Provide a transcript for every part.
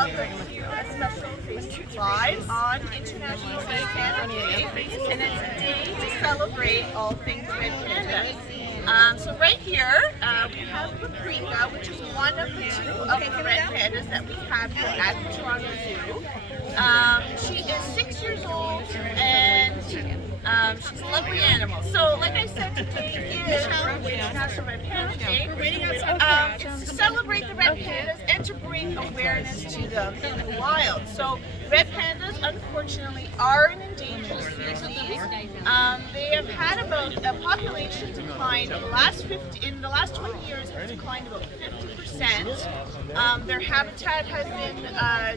welcome to a special Facebook Live on International Red Panda Day, and it's a day to celebrate all things red pandas. So right here, we have Paprika, which is one of the two of the red pandas that we have here at the Toronto Zoo. She is 6 years old, and she's a lovely animal. So, like I said, today is International Red Panda Day. It's to celebrate the red pandas and to bring awareness to them in the wild. So, red pandas, unfortunately, are an endangered species. They have had about a population decline in the last 20 years. Have declined about 50%. Their habitat has been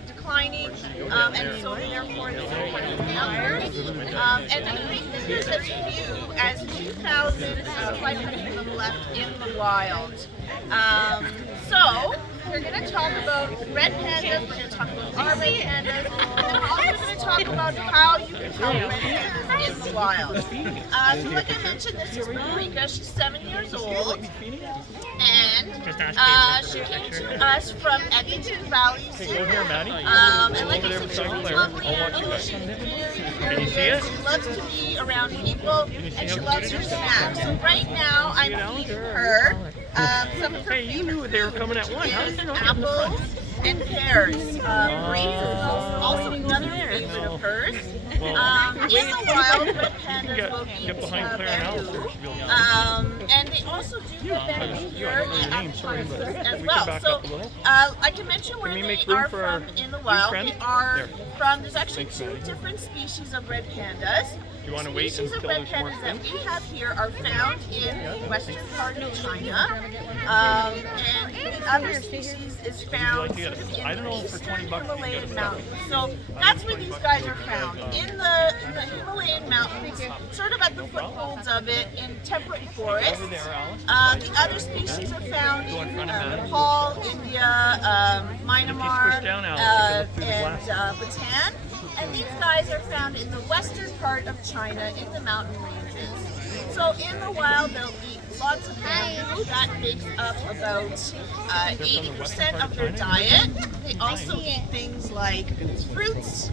declining, and so therefore they are becoming numbers. And the great thing is that few as 2,500 of them left in the wild. So we're going to talk about red pandas, we're going to talk about our red pandas, and we're also going to talk about how you can help red pandas in the wild. So like I mentioned, this is Paprika. She's 7 years old, and she came to us from Edmonton Valley Zoo. And like I said, she's a lovely animal. She's very curious. She loves to be around people, and she loves her snacks. So right now, I'm feeding her some of her favorite they were coming at one. is apples and pears. Grapes is also another favorite of hers. In the wild, red pandas will eat bamboo. And they also do that here at Toronto as well. So I can mention where they are from in the wild. They are from, there's actually two different species of red pandas. You want to The wait species of until red there's more pandas that food? we have here are found in the western part of China, and the other species is found sort of in the eastern Himalayan mountains. So that's where these guys are found, in the Himalayan mountains, sort of at the footholds of it, in temperate forests. The other species are found in Nepal, India, Myanmar, and Bhutan. And these guys are found in the western part of China in the mountain ranges. So in the wild, they'll eat lots of bamboo. That makes up about 80% of their diet. They also eat things like fruits.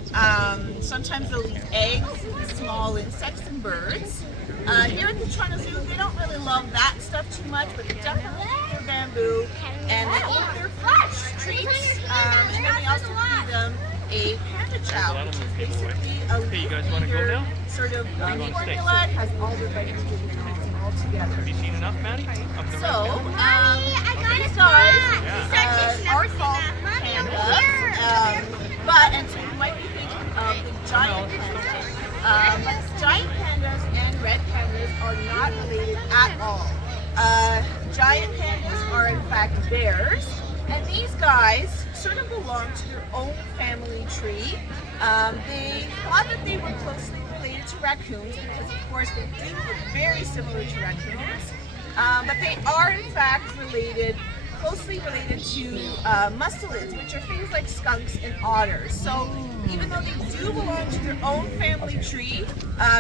Sometimes they'll eat eggs, small insects, and birds. Here at the Toronto Zoo, they don't really love that stuff too much, but they definitely eat their bamboo, and they eat their fresh treats. And then we also feed them a panda chow, which is basically a linear sort of formula. It has all the vitamins and minerals all together. Have you seen enough, Maddie? So, these guys are called pandas, and so you might be thinking of the giant pandas. But giant pandas and red pandas are not related at all. Giant pandas are in fact bears, and these guys sort of belong to their own family tree. They thought that they were closely related to raccoons because, of course, they do look very similar to raccoons. But they are, in fact, closely related to mustelids, which are things like skunks and otters. So even though they do belong to their own family tree,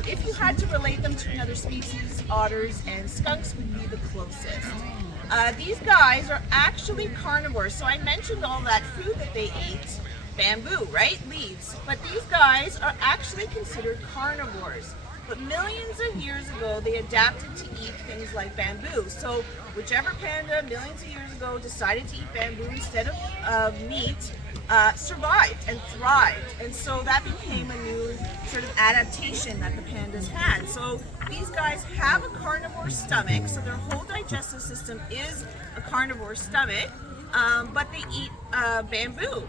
if you had to relate them to another species, otters and skunks would be the closest. These guys are actually carnivores. So I mentioned all that food that they ate, bamboo, right? Leaves. But these guys are actually considered carnivores. But millions of years ago, they adapted to eat things like bamboo. So whichever panda millions of years ago decided to eat bamboo instead of meat survived and thrived. And so that became a new sort of adaptation that the pandas had. So these guys have a carnivore stomach, so their whole digestive system is a carnivore stomach, but they eat bamboo.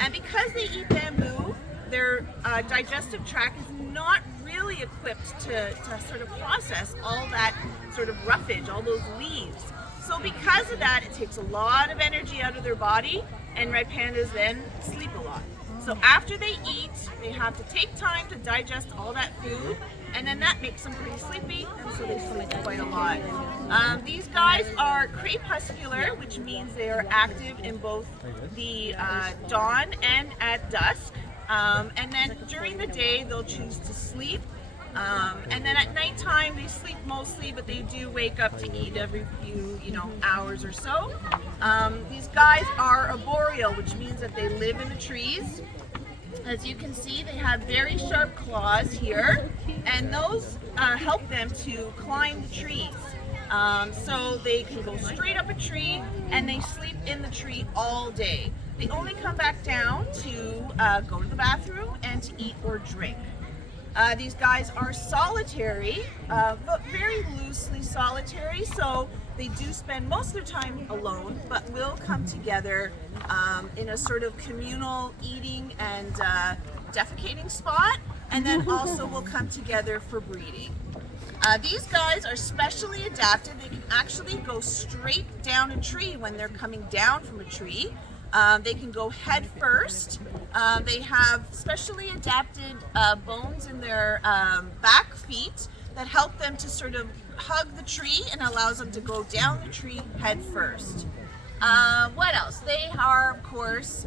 And because they eat bamboo, their digestive tract is not really equipped to sort of process all that sort of roughage, all those leaves. So because of that, it takes a lot of energy out of their body, and red pandas then sleep a lot. So after they eat, they have to take time to digest all that food, and then that makes them pretty sleepy, and so they sleep quite a lot. These guys are crepuscular, which means they are active in both the dawn and at dusk. And then during the day, they'll choose to sleep And then at nighttime they sleep mostly, but they do wake up to eat every few, hours or so. These guys are arboreal, which means that they live in the trees. As you can see, they have very sharp claws here, and those help them to climb the trees. So they can go straight up a tree, and they sleep in the tree all day. They only come back down to go to the bathroom and to eat or drink. These guys are solitary, but very loosely solitary, so they do spend most of their time alone, but will come together in a sort of communal eating and defecating spot, and then also will come together for breeding. These guys are specially adapted. They can actually go straight down a tree when they're coming down from a tree. They can go head first. They have specially adapted bones in their back feet that help them to sort of hug the tree and allows them to go down the tree head first. What else? They are, of course,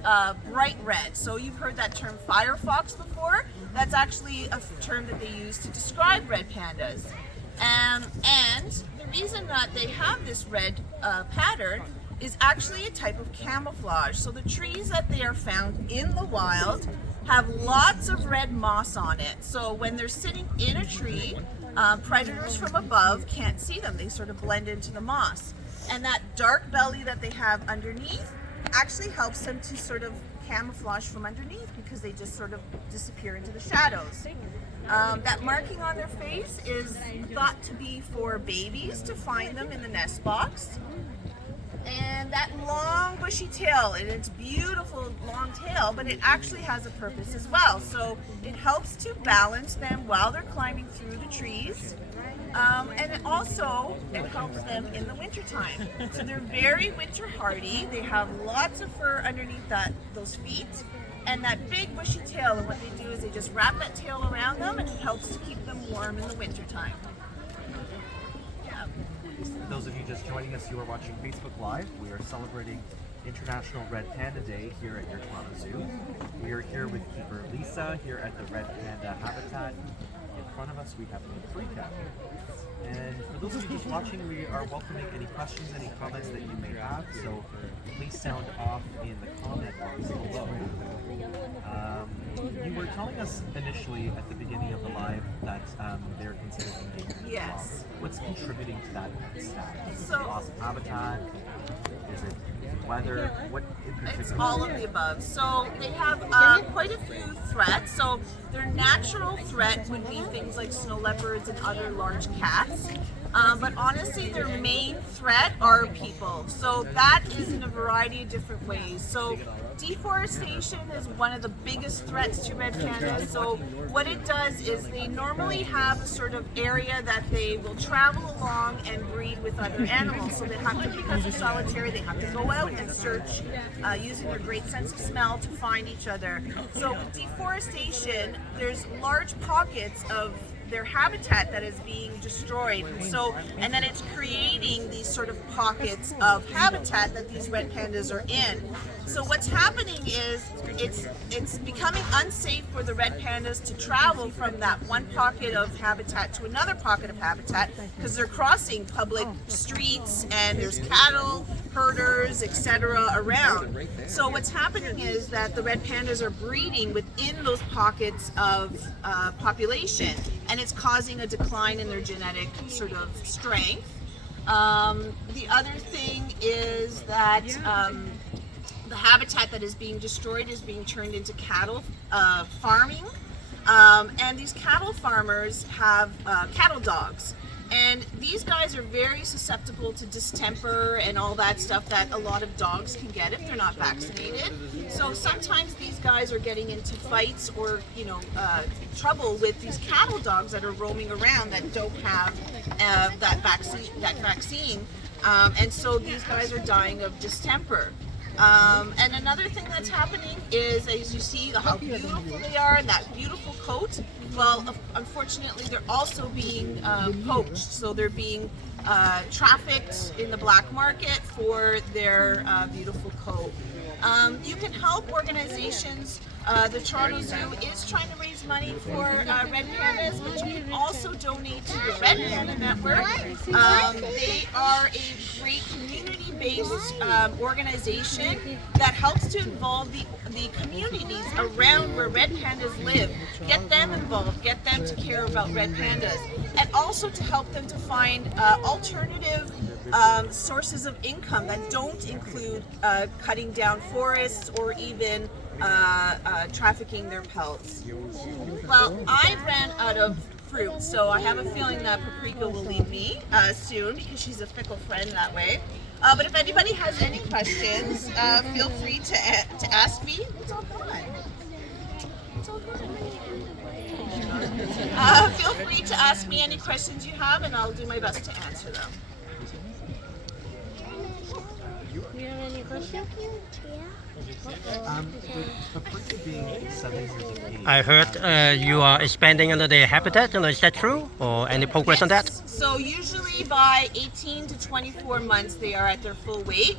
bright red. So you've heard that term firefox before. That's actually a term that they use to describe red pandas. And the reason that they have this red pattern is actually a type of camouflage. So the trees that they are found in the wild have lots of red moss on it. So when they're sitting in a tree, predators from above can't see them. They sort of blend into the moss. And that dark belly that they have underneath actually helps them to sort of camouflage from underneath because they just sort of disappear into the shadows. That marking on their face is thought to be for babies to find them in the nest box. And that long bushy tail, and it's beautiful long tail, but it actually has a purpose as well. So it helps to balance them while they're climbing through the trees. And it helps them in the wintertime. So they're very winter hardy. They have lots of fur underneath those feet and that big bushy tail. And what they do is they just wrap that tail around them, and it helps to keep them warm in the wintertime. For those of you just joining us, you are watching Facebook Live. We are celebrating International Red Panda Day here at your Toronto Zoo. We are here with keeper Lisa here at the Red Panda Habitat. In front of us we have a cat. And for those of you just watching, we are welcoming any questions, any comments that you may have. So please sound off in the comment box below. You were telling us initially at the beginning of the live that they're considered endangered. Yes. What's contributing to that status? Is So- it loss of habitat? Is it weather? What in particular? It's all of the above. So they have quite a few threats. So their natural threat would be things like snow leopards and other large cats. But honestly, their main threat are people. So that is in a variety of different ways. So deforestation is one of the biggest threats to red pandas. So what it does is they normally have a sort of area that they will travel along and breed with other animals. So they have to, because they're solitary, they have to go out and search using their great sense of smell to find each other. So with deforestation, there's large pockets of their habitat that is being destroyed. And then it's creating these sort of pockets of habitat that these red pandas are in. So what's happening is it's becoming unsafe for the red pandas to travel from that one pocket of habitat to another pocket of habitat because they're crossing public streets and there's cattle, herders, etc. around. So what's happening is that the red pandas are breeding within those pockets of population, and it's causing a decline in their genetic sort of strength. The other thing is that the habitat that is being destroyed is being turned into cattle farming, and these cattle farmers have cattle dogs. And these guys are very susceptible to distemper and all that stuff that a lot of dogs can get if they're not vaccinated. So sometimes these guys are getting into fights or, trouble with these cattle dogs that are roaming around that don't have that vaccine. And so these guys are dying of distemper. And another thing that's happening is, as you see how beautiful they are and that beautiful coat, well, unfortunately, they're also being poached. So they're being trafficked in the black market for their beautiful coat. You can help organizations. The Toronto Zoo is trying to raise money for red pandas, but you can also donate to the Red Panda Network. They are a great community-based organization that helps to involve the communities around where red pandas live. Get them involved, get them to care about red pandas, and also to help them to find alternative sources of income that don't include cutting down forests or even trafficking their pelts. Well, I ran out of fruit, so I have a feeling that Paprika will leave me soon because she's a fickle friend that way. But if anybody has any questions, feel free to ask me. It's all good. It's all good. Feel free to ask me any questions you have, and I'll do my best to answer them. Do you have any questions? Paprika being 7 years of age. I heard you are expanding under the habitat. Is that true? Or any progress on that? So usually by 18 to 24 months they are at their full weight.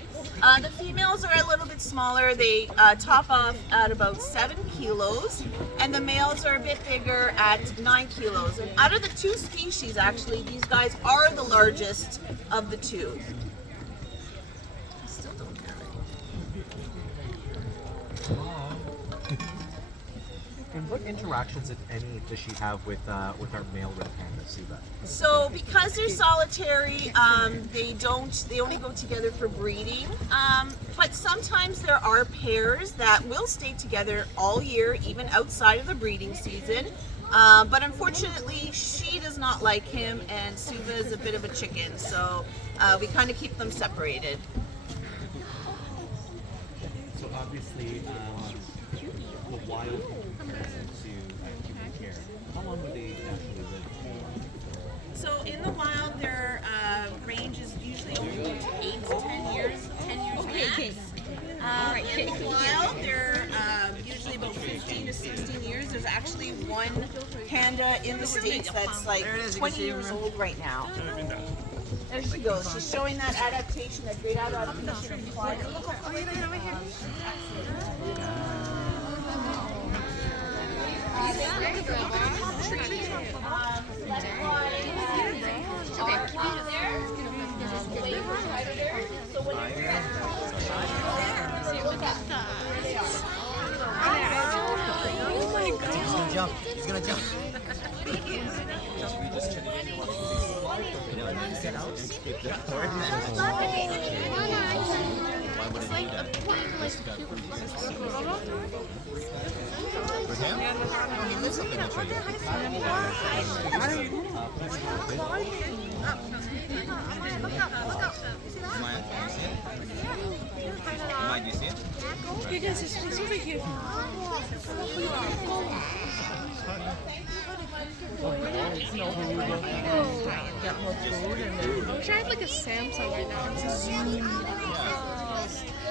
The females are a little bit smaller. They top off at about 7 kilos, and the males are a bit bigger at 9 kilos. And out of the two species, actually, these guys are the largest of the two. And what interactions, if any, does she have with our male red panda, Suba? So because they're solitary, they only go together for breeding. But sometimes there are pairs that will stay together all year, even outside of the breeding season. But unfortunately, she does not like him, and Suba is a bit of a chicken, so we kind of keep them separated. So obviously, the wild in comparison to human care, how long would they actually live? So in the wild, their range is usually only 8 to 10 years. 10 years max. In the wild, they're usually about 15 to 16 years. There's actually one panda in the States that's like 20 years old right now. There she goes. She's showing that adaptation, that great adaptation of flying. He's gonna jump. I wish I had like a Samsung right now.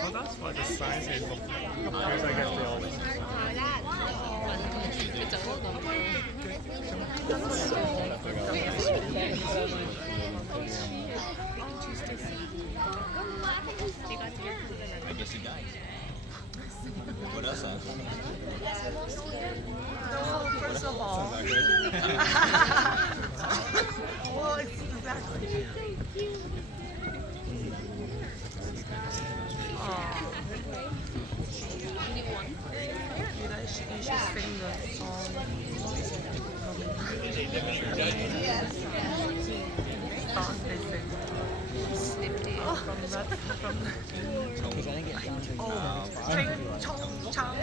Well, that's why the size is because I get the old. I guess he died. What else? First of all, well, it's exactly. You should sing the song. Chong, chong, chong.